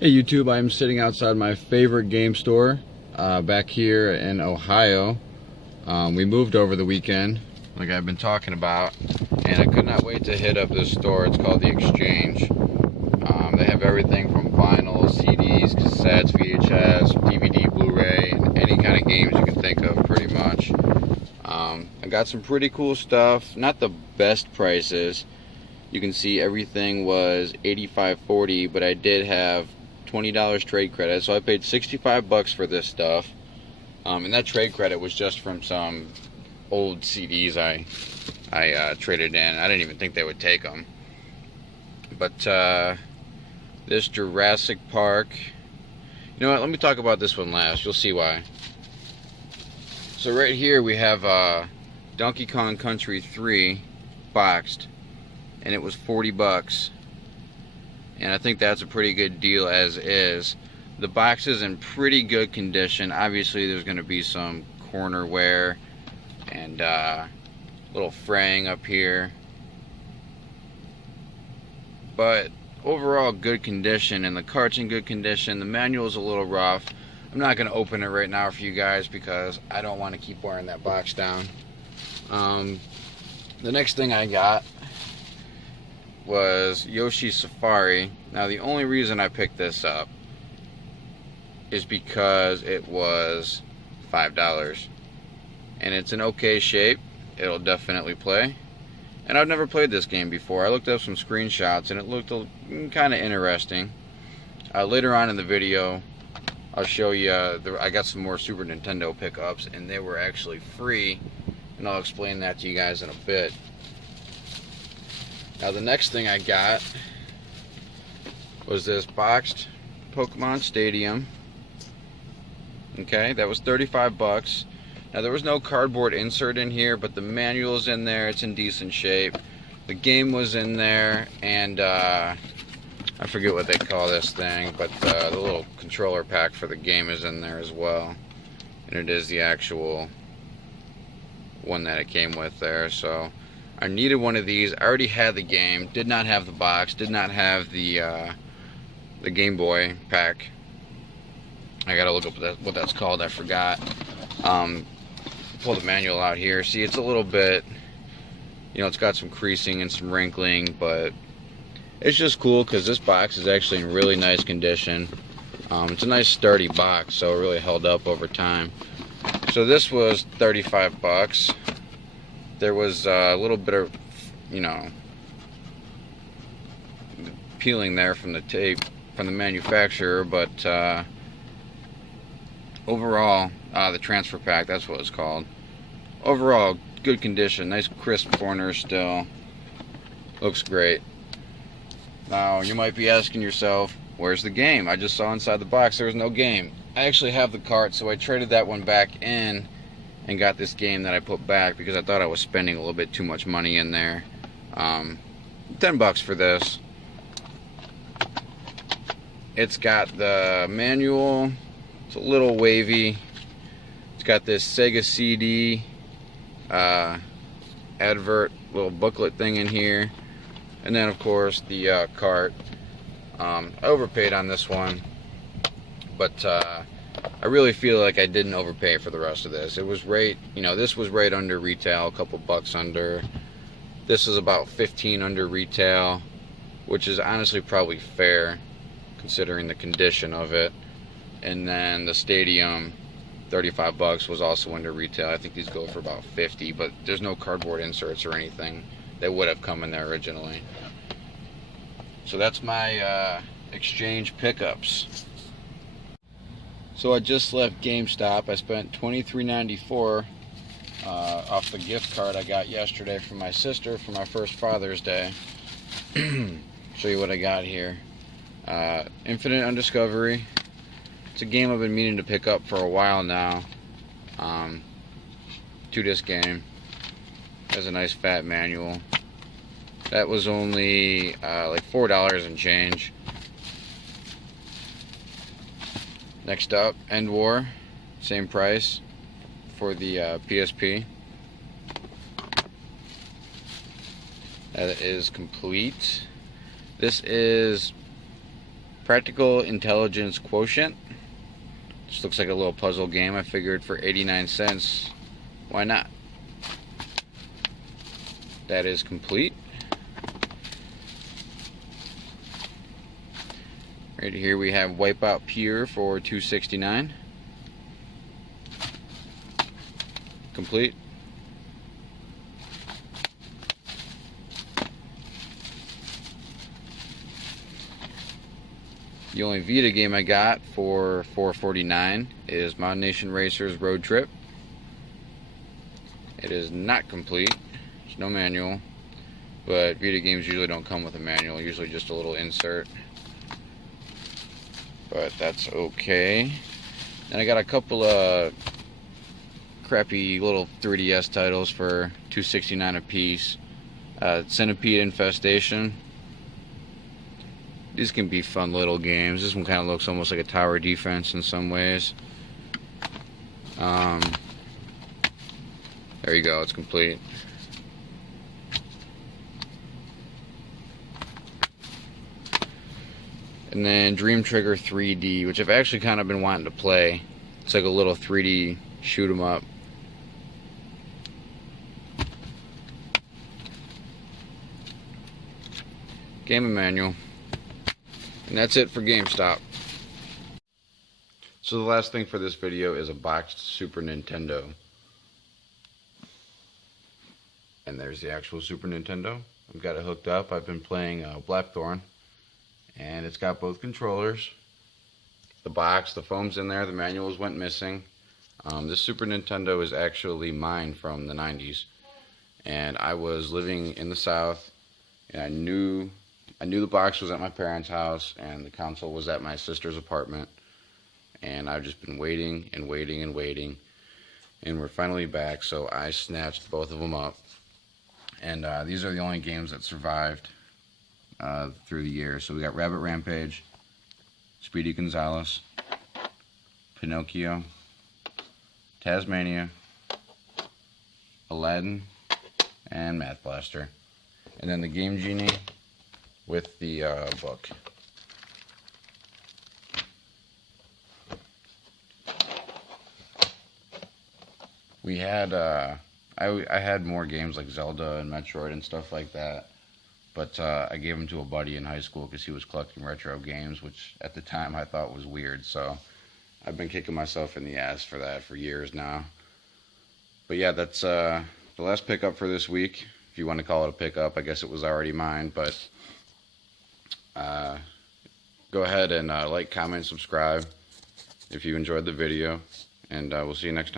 Hey YouTube, I'm sitting outside my favorite game store back here in Ohio. We moved over the weekend, like I've been talking about, and I could not wait to hit up this store. It's called The Exchange. They have everything from vinyl, CDs, cassettes, VHS, DVD, Blu-ray, and any kind of games you can think of pretty much. I got some pretty cool stuff, not the best prices. You can see everything was $85.40, but I did have $20 trade credit, so I paid $65 for this stuff. And that trade credit was just from some old CDs I traded in. I didn't even think they would take them. But this Jurassic Park, you know what? Let me talk about this one last. You'll see why. So right here we have Donkey Kong Country 3 boxed, and it was $40. And I think that's a pretty good deal as is. The box is in pretty good condition. Obviously there's going to be some corner wear and little fraying up here, but overall good condition, and the cart's in good condition. The manual's a little rough. I'm not going to open it right now for you guys because I don't want to keep wearing that box down. The next thing I got was Yoshi's Safari. Now the only reason I picked this up is because it was $5 and it's in okay shape. It'll definitely play, and I've never played this game before. I looked up some screenshots and it looked kind of interesting. Later on in the video I'll show you I got some more Super Nintendo pickups, and they were actually free, and I'll explain that to you guys in a bit. Now the next thing I got was this boxed Pokemon Stadium. Okay, that was $35. Now there was no cardboard insert in here, but the manual's in there. It's in decent shape. The game was in there, and I forget what they call this thing, but the little controller pack for the game is in there as well. And it is the actual one that it came with there. So I needed one of these. I already had the game, did not have the box, did not have the Game Boy pack. I gotta look up what that's called, I forgot. Pull the manual out here. See, it's a little bit, you know, it's got some creasing and some wrinkling, but it's just cool because this box is actually in really nice condition. It's a nice sturdy box, so it really held up over time. So this was $35. There was a little bit of, you know, peeling there from the tape from the manufacturer, but overall, the transfer pack, that's what it's called. Overall, good condition, nice crisp corners still. Looks great. Now, you might be asking yourself, where's the game? I just saw inside the box there was no game. I actually have the cart, so I traded that one back in and got this game that I put back because I thought I was spending a little bit too much money in there. $10 for this. It's got the manual. It's a little wavy. It's got this Sega CD advert little booklet thing in here, and then of course the cart. I overpaid on this one, but I really feel like I didn't overpay for the rest of this. It was right, you know, this was right under retail, a couple bucks under. This is about 15 under retail, which is honestly probably fair considering the condition of it. And then the Stadium, $35 was also under retail. I think these go for about 50, but there's no cardboard inserts or anything that would have come in there originally. So that's my exchange pickups. So I just left GameStop. I spent $23.94 off the gift card I got yesterday from my sister for my first Father's Day. Show you what I got here. Infinite Undiscovery. It's a game I've been meaning to pick up for a while now. 2-disc game. Has a nice fat manual. That was only like $4 and change. Next up, End War. Same price for the PSP. That is complete. This is Practical Intelligence Quotient. Just looks like a little puzzle game. I figured for 89 cents, why not? That is complete. Right here we have Wipeout Pure for $2.69. Complete. The only Vita game I got for $4.49 is Mod Nation Racers Road Trip. It is not complete. There's no manual, but Vita games usually don't come with a manual, usually just a little insert. But that's okay. And I got a couple of crappy little 3DS titles for $2.69 a piece. Centipede Infestation. These can be fun little games. This one kind of looks almost like a tower defense in some ways. There you go, it's complete. And then Dream Trigger 3D, which I've actually kind of been wanting to play. It's like a little 3D shoot 'em up. Game and manual. And that's it for GameStop. So the last thing for this video is a boxed Super Nintendo. And there's the actual Super Nintendo. I've got it hooked up. I've been playing Blackthorn. And it's got both controllers. The box, the foam's in there, the manuals went missing. This Super Nintendo is actually mine from the 90s. And I was living in the South, and I knew the box was at my parents' house and the console was at my sister's apartment, and I've just been waiting and waiting and waiting, and we're finally back, so I snatched both of them up. And these are the only games that survived through the years. So we got Rabbit Rampage, Speedy Gonzales, Pinocchio, Tasmania, Aladdin, and Math Blaster. And then the Game Genie with the book. We had I had more games like Zelda and Metroid and stuff like that, but I gave them to a buddy in high school because he was collecting retro games, which at the time I thought was weird. So I've been kicking myself in the ass for that for years now. But yeah, that's the last pickup for this week. If you want to call it a pickup, I guess it was already mine, but go ahead and like, comment, subscribe if you enjoyed the video, and we'll see you next time.